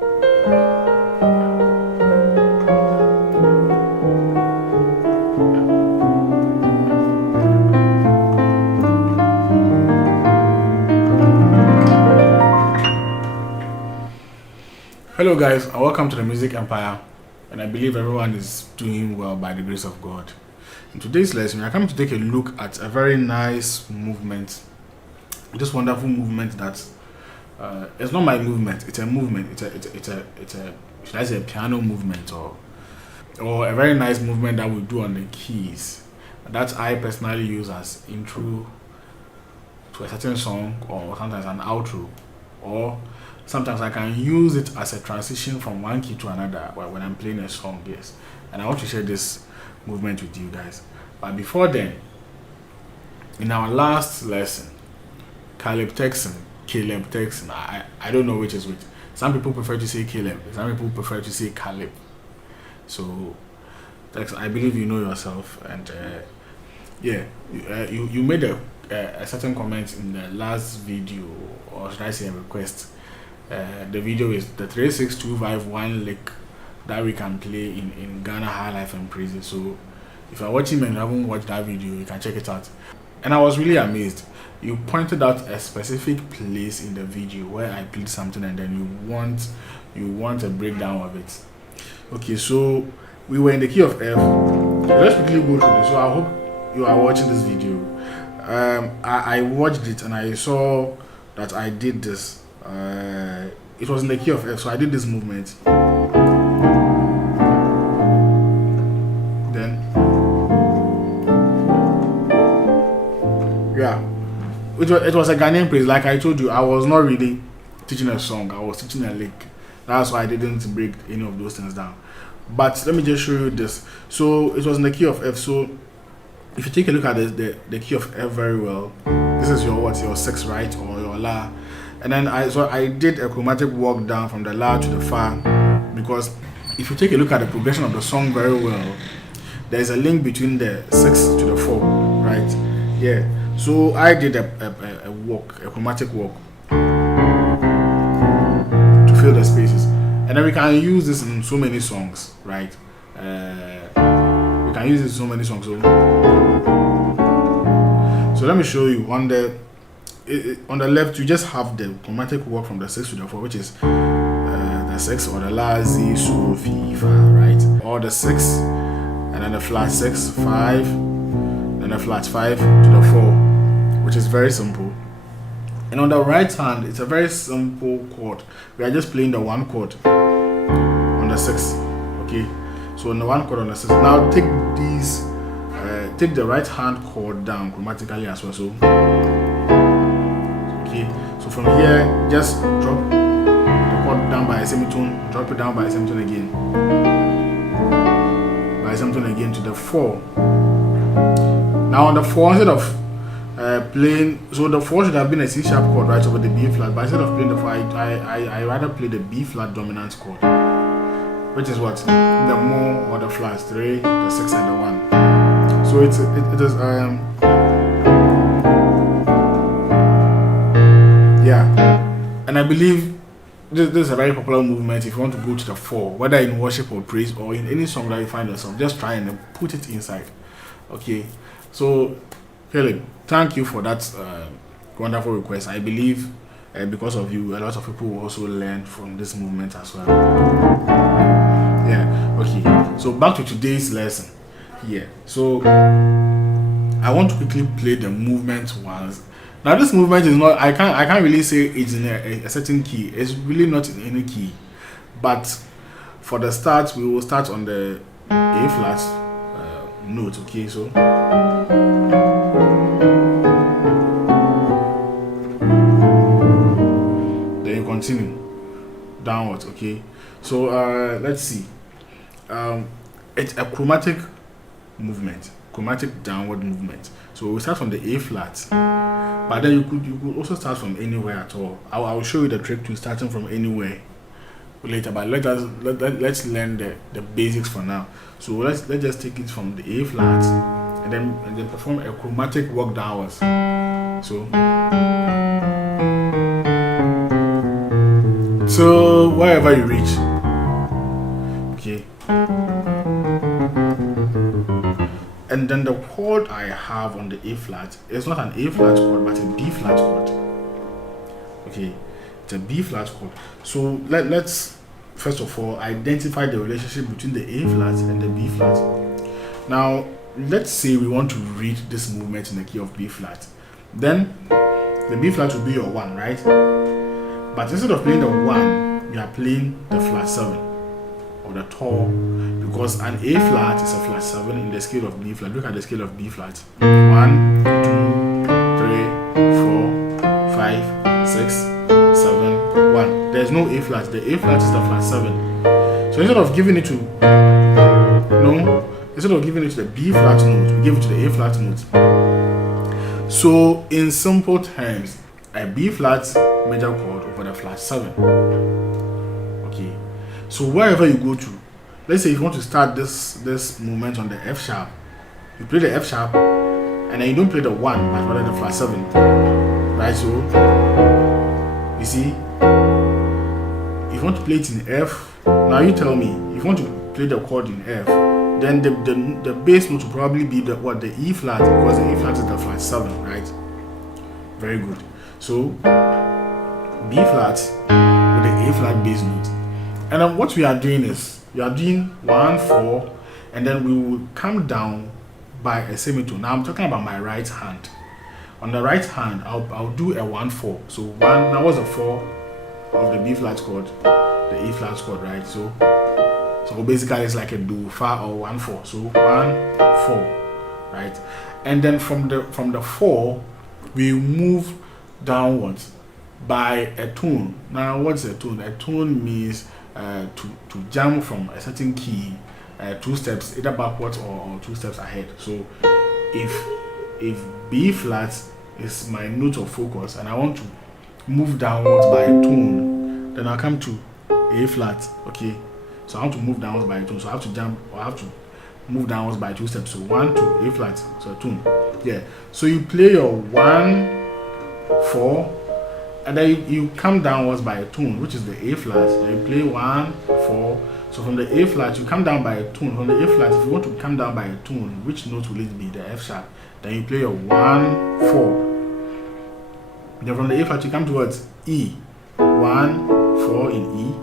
Hello guys, and welcome to the Music Empire, and I believe everyone is doing well by the grace of God. In today's lesson, we are coming to take a look at a very nice movement, this wonderful movement that it's not my movement, it's a movement, it's a should I say a piano movement or a very nice movement that we do on the keys that I personally use as intro to a certain song, or sometimes an outro, or sometimes I can use it as a transition from one key to another when I'm playing a song, yes. And I want to share this movement with you guys. But before then, in our last lesson, Caleb Texan, I don't know which is which. Some people prefer to say Caleb, some people prefer to say Caleb. So, I believe you know yourself, and you made a certain comment in the last video, or should I say a request. The video is the 36251 lick that we can play in Ghana High Life and Praise. So if you're watching and you haven't watched that video, you can check it out. And I was really amazed. You pointed out a specific place in the video where I played something, and then you want a breakdown of it. Okay, so we were in the key of F. Let's quickly go through this. So I hope you are watching this video. I watched it and I saw that I did this. It was in the key of F, so I did this movement. Then, yeah, it was a Ghanaian praise. Like I told you, I was not really teaching a song, I was teaching a lick. That's why I didn't break any of those things down. But let me just show you this. So it was in the key of F. So if you take a look at the key of F very well, this is your 6, right, or your La. And then I did a chromatic walk down from the La to the Fa, because if you take a look at the progression of the song very well, there's a link between the 6 to the 4, right? Yeah. So I did a chromatic walk to fill the spaces, and then we can use this in so many songs, right? We can use this in so many songs. So let me show you on the left. You just have the chromatic walk from the 6 to the 4, which is the 6 or the La, Z, So, Fi, Fa, right? Or the 6 and then the flat 6, 5, then the flat 5 to the 4, which is very simple. And on the right hand, it's a very simple chord. We are just playing the one chord on the 6. Okay, so on the one chord on the 6. Now take these, take the right hand chord down chromatically as well. So okay, so from here, just drop the chord down by a semitone, drop it down by a semitone again, by a semitone again to the 4. Now on the 4, instead of playing, so the 4 should have been a C sharp chord right over the B flat, but instead of playing the 4, I rather play the B flat dominant chord, which is what? The Mo or the flats, 3, the 6 and the 1. So it is yeah, and I believe this is a very popular movement. If you want to go to the 4, whether in worship or praise or in any song that you find yourself, just try and put it inside. Okay, so Caleb, thank you for that wonderful request. I believe because of you, a lot of people will also learn from this movement as well. Yeah, okay, so back to today's lesson. Yeah, so I want to quickly play the movement once. Now this movement is not, I can't really say it's in a certain key. It's really not in any key. But for the start, we will start on the A flat note. Okay, so then you continue downwards. Okay, so let's see. It's a chromatic movement, chromatic downward movement. So we start from the A flat, but then you could also start from anywhere at all. I will show you the trick to starting from anywhere later, but let's learn the basics for now. So let's just take it from the A flat and then perform a chromatic walk downwards. So So wherever you reach, okay. And then the chord I have on the A flat is not an A flat chord, but a B flat chord. Okay, it's a B flat chord. So let's first of all identify the relationship between the A flat and the B flat. Now, let's say we want to read this movement in the key of B flat. Then the B flat will be your 1, right? But instead of playing the 1, we are playing the flat 7 or the tall, because an A flat is a flat 7 in the scale of B flat. Look at the scale of B flat. 1, 2, 3, 4, 5, 6, 7, 1. There's no A flat. The A flat is the flat 7. So instead of giving it to the B flat note, we give it to the A flat note. So in simple terms, a B flat major chord over the flat 7. Okay. So wherever you go to, let's say if you want to start this movement on the F sharp, you play the F sharp, and then you don't play the 1, but rather the flat 7. Right? So you see, if you want to play it in F, now you tell me, if you want to play the chord in F, then the bass note will probably be the E flat, because the E flat is the flat 7, right? Very good. So B flat with the A flat bass note. And then what we are doing is, we are doing 1, 4, and then we will come down by a semitone. Now I'm talking about my right hand. On the right hand, I'll do a 1, 4. So 1, that was a 4 of the B flat chord, the A flat chord, right? So basically it's like a do fa or 1, 4. So 1, 4, right? And then from the 4, we move downwards by a tone. Now what's a tone? A tone means to jump from a certain key 2 steps either backwards or 2 steps ahead. So if B flat is my note of focus and I want to move downwards by a tone, then I'll come to A flat. Okay, so I want to move downwards by a tone, so I have to jump, or I have to move downwards by 2 steps. So 1 to A flat, so a tone. Yeah, so you play your 1, 4, and then you come downwards by a tone, which is the A flat. Then you play 1, 4. So from the A flat, you come down by a tone. From the A flat, if you want to come down by a tone, which note will it be? The F sharp. Then you play your 1, 4. Then from the A flat, you come towards E. 1, 4 in E.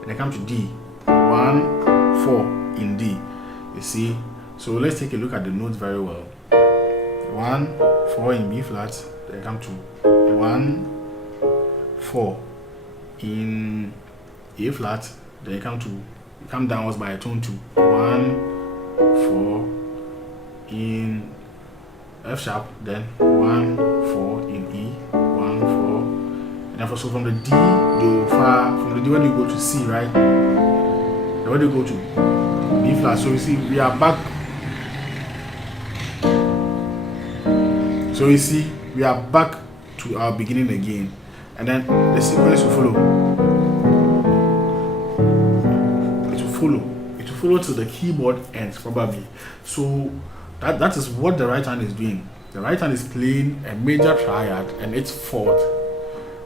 And then come to D. 1, 4 in D. You see? So let's take a look at the notes very well. 1, 4 in B flat. Then come to 1, 4 in A flat. Then you come downwards by a tone to 1, 4 in F sharp. Then 1, 4 in E. 1, 4. And then so from the D, do, fa. From the D, where do you go to C, right? Then where do you go to B flat? So you see, we are back. So you see, we are back to our beginning again. And then the sequence will follow. It will follow till the keyboard ends, probably. So that is what the right hand is doing. The right hand is playing a major triad and its fourth,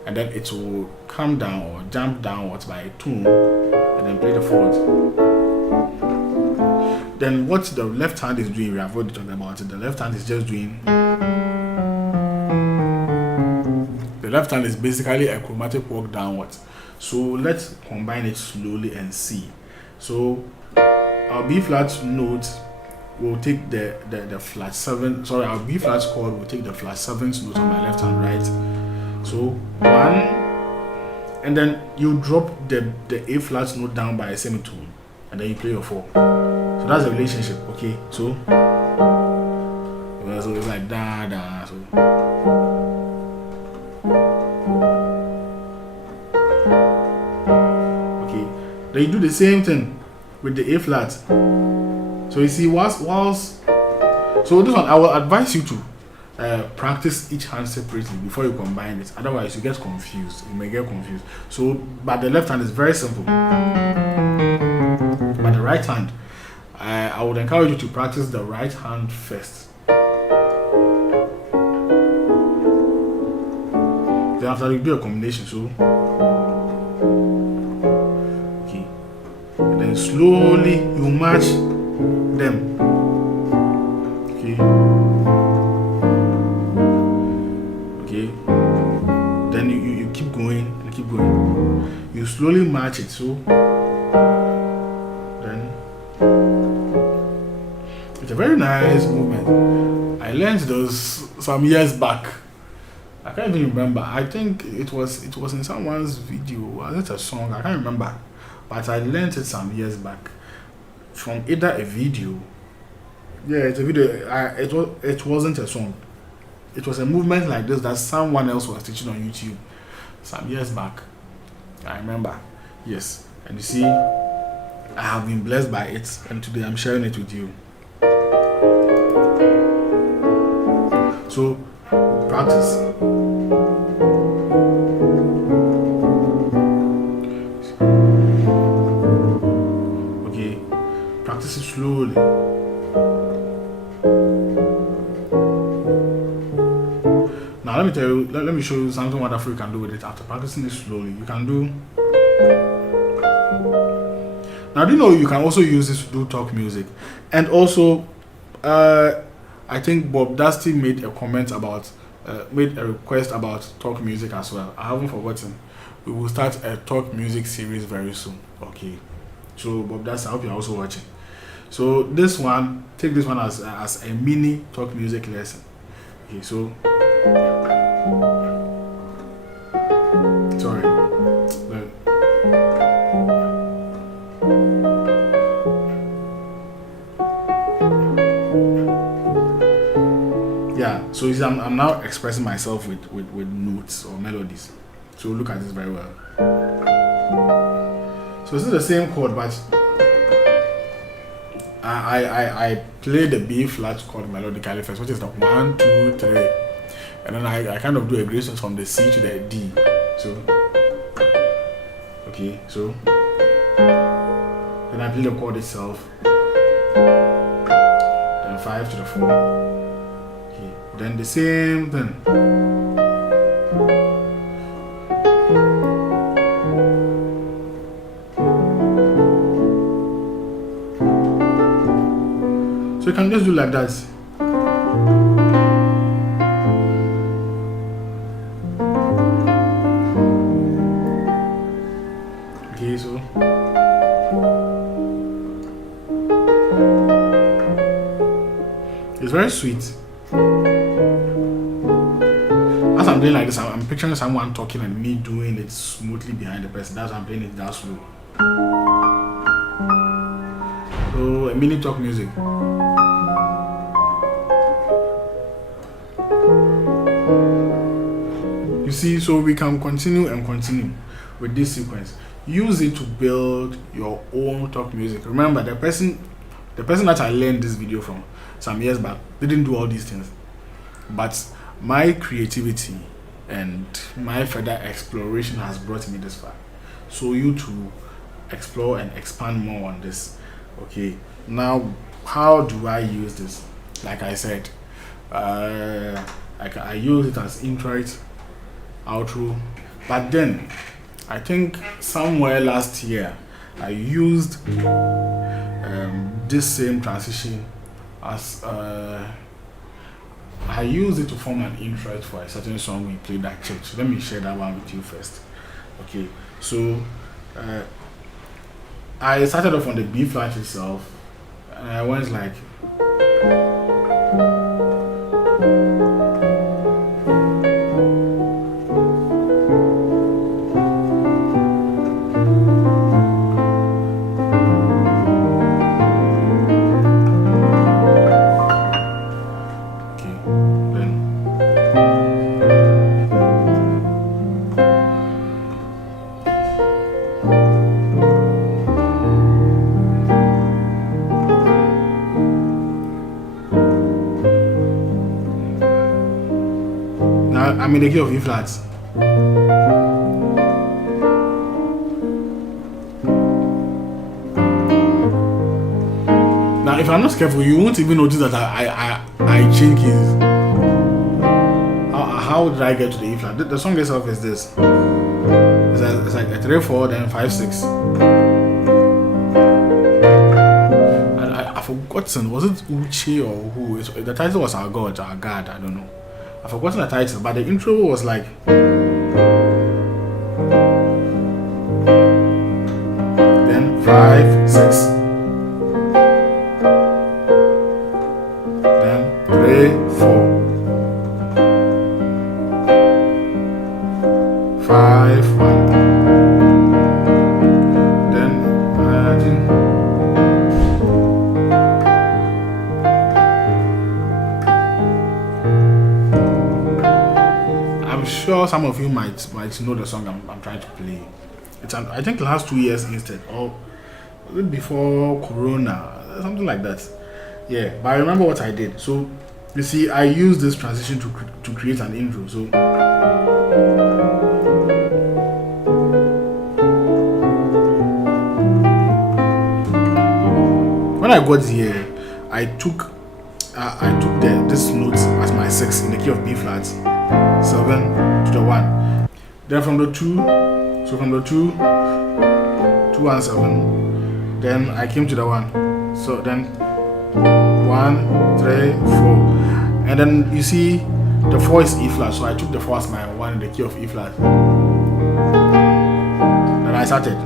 and then it will come down or jump downwards by a tone and then play the fourth. Then what the left hand is doing, we have already talked about it. The left hand is just doing. The left hand is basically a chromatic walk downwards. So let's combine it slowly and see. So our B flat note will take the flat 7. Sorry, our B flat chord will take the flat 7th note on my left hand, right? So 1, and then you drop the A flat note down by a semitone, and then you play your 4. So that's the relationship, okay? So it's like da da. So okay, then you do the same thing with the A flat. So you see, whilst so this one, I will advise you to practice each hand separately before you combine it. Otherwise, you get confused. You may get confused. So, but the left hand is very simple. But the right hand, I would encourage you to practice the right hand first. Then after you do a combination, so slowly you match them. Okay. Okay. Then you keep going and keep going. You slowly match it. So then it's a very nice movement. I learned those some years back. I can't even remember. I think it was in someone's video. Was it a song? I can't remember. But I learned it some years back from either a video. Yeah, it's a video. It wasn't a song. It was a movement like this that someone else was teaching on YouTube some years back. I remember. Yes. And you see, I have been blessed by it, and today I'm sharing it with you. So, practice. Okay, practice it slowly. Now let me tell you, let me show you something wonderful you can do with it after practicing it slowly. You can do. Now do you know you can also use this to do talk music, and also, I think Bob Dusty made a comment about. Made a request about talk music as well. I haven't forgotten. We will start a talk music series very soon. Okay. So Bob Dusty, I hope you're also watching. So this one, take this one as a mini talk music lesson. Okay. So sorry. Yeah, so I'm now expressing myself with notes or melodies. So look at this very well. So this is the same chord, but I play the B flat chord melodically first, which is the 1, 2, 3, and then I kind of do a gradation from the C to the D. So okay, so then I play the chord itself, then 5 to the 4. Then the same thing. So you can just do like that. Okay, so it's very sweet. I'm doing like this, I'm picturing someone talking and me doing it smoothly behind the person. That's why I'm playing it that slow. So a mini talk music. You see, so we can continue and continue with this sequence. Use it to build your own talk music. Remember, the person that I learned this video from some years back didn't do all these things, but my creativity and my further exploration has brought me this far. So you to explore and expand more on this. Okay, now how do I use this? Like I said, I use it as intro, outro, but then I think somewhere last year I used this same transition as I used it to form an intro for a certain song we played at church. Let me share that one with you first. Okay, so I started off on the B flat itself, and I went like. I'm in the key of E flats. Now, if I'm not careful, you won't even notice that I change keys. How did I get to the E flat? The song itself is this. It's like a 3/4, then 5/6. forgotten. Was it Uchi or who? The title was Our God, Our God. I don't know. I've forgotten the title, but the intro was like. Then 5, 6. Then 3, 4. 5, 1. Then I think. I'm sure some of you might know the song I'm trying to play. I think last 2 years instead, or was it before Corona, something like that. Yeah, but I remember what I did. So you see, I used this transition to create an intro. So when I got here, I took this note as my 6 in the key of B flat, 7 to the 1. Then from the 2, so from the 2 and 7, then I came to the 1. So then 1, 3, 4, and then you see the 4 is E flat. So I took the 4 as my 1 in the key of E flat. Then I started.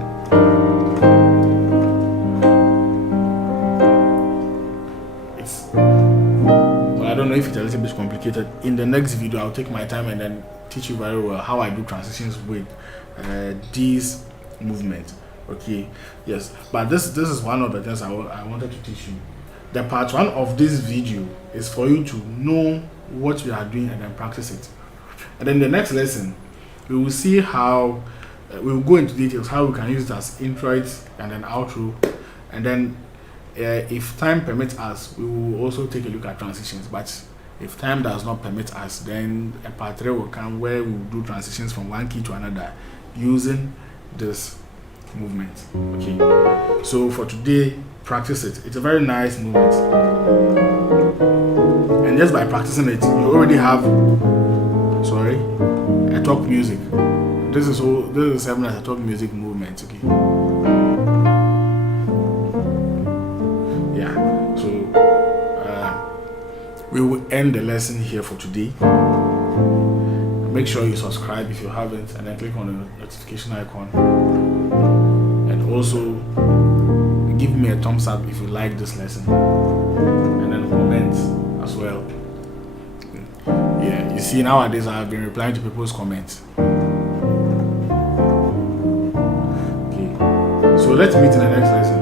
I don't know if it's a little bit complicated. In the next video, I'll take my time and then teach you very well how I do transitions with these movements. Okay, yes, but this is one of the things I wanted to teach you. The part 1 of this video is for you to know what you are doing and then practice it. And then the next lesson, we will see how we will go into details how we can use it as introit and then outro, and then if time permits us, we will also take a look at transitions. But if time does not permit us, then a part 3 will come where we will do transitions from one key to another using this movement. Okay, so for today, practice it. It's a very nice movement, and just by practicing it, you already have a talk music. This is 7 as a talk music movement. Okay. So we will end the lesson here for today. Make sure you subscribe if you haven't, and then click on the notification icon, and also give me a thumbs up if you like this lesson, and then comment as well. Yeah, you see, nowadays I have been replying to people's comments. Okay, so let's meet in the next lesson.